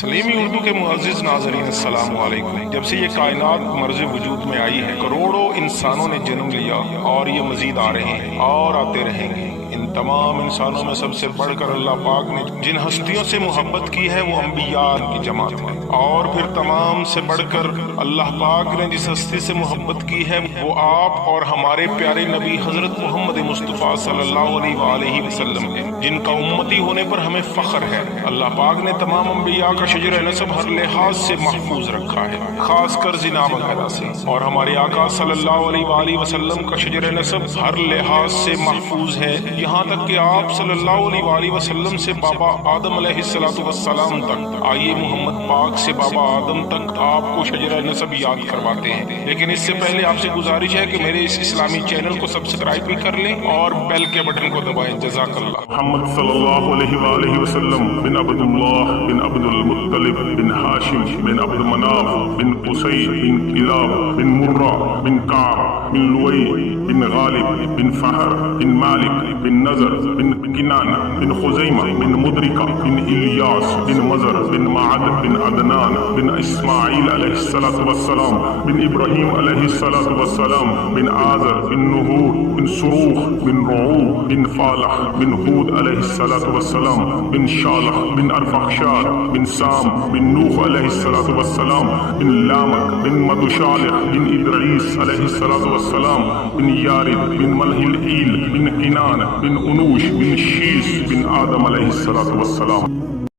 سلیمی اردو کے معزز ناظرین السلام علیکم۔ جب سے یہ کائنات مرز وجود میں آئی ہے کروڑوں انسانوں نے جنم لیا اور یہ مزید آ رہے ہیں اور آتے رہیں گے۔ ان تمام انسانوں میں سب سے بڑھ کر اللہ پاک نے جن ہستیوں سے محبت کی ہے وہ انبیاء کی جماعت ہے، اور پھر تمام سے بڑھ کر اللہ پاک نے جس ہستی سے محبت کی ہے وہ آپ اور ہمارے پیارے نبی حضرت محمد مصطفیٰ صلی اللہ علیہ وآلہ وسلم ہے، جن کا امتی ہونے پر ہمیں فخر ہے۔ اللہ پاک نے تمام انبیاء کا شجر نسب ہر لحاظ سے محفوظ رکھا ہے، خاص کر زنا وغیرہ سے، اور ہمارے آقا صلی اللہ علیہ وآلہ وسلم کا شجر نسب ہر لحاظ سے محفوظ ہے، یہاں تک کہ آپ صلی اللہ علیہ وآلہ وسلم سے بابا آدم علیہ السلام تک، آئیے محمد پاک سے بابا آدم تک آپ کو شجر نسب یاد کرواتے ہیں۔ لیکن اس سے پہلے آپ سے گزارش ہے کہ میرے اس اسلامی چینل کو سبسکرائب بھی کر لیں اور بیل کے بٹن کو دبائیں۔ جزاک اللہ۔ محمد صلی اللہ علیہ وآلہ وسلم بن عبد اللہ بن عبد المطلب بن ہاشم بن عبد مناف بن قصی بن کلاب بن مرہ بن کعب بن لؤی بن غالب بن فہر بن مالک بن نضر بن کنانہ بن خزیمہ بن مدرکہ بن الیاس بن مزر بن معد بن عدنان بن اسماعیل علیہ السلام بن ابراہیم علیہ السلام بن آذر بن نہور بن سروخ بن رعوب بن فالح بن ہود علیہ السلام بن شالح بن ارفخشاد بن سام بن نوح علیہ السلام بن لامک بن مدشالح بن ادریس علیہ السلام بن یارد بن ملح العیل بن کنان بن انوش بن شیس بن آدم علیہ السلام۔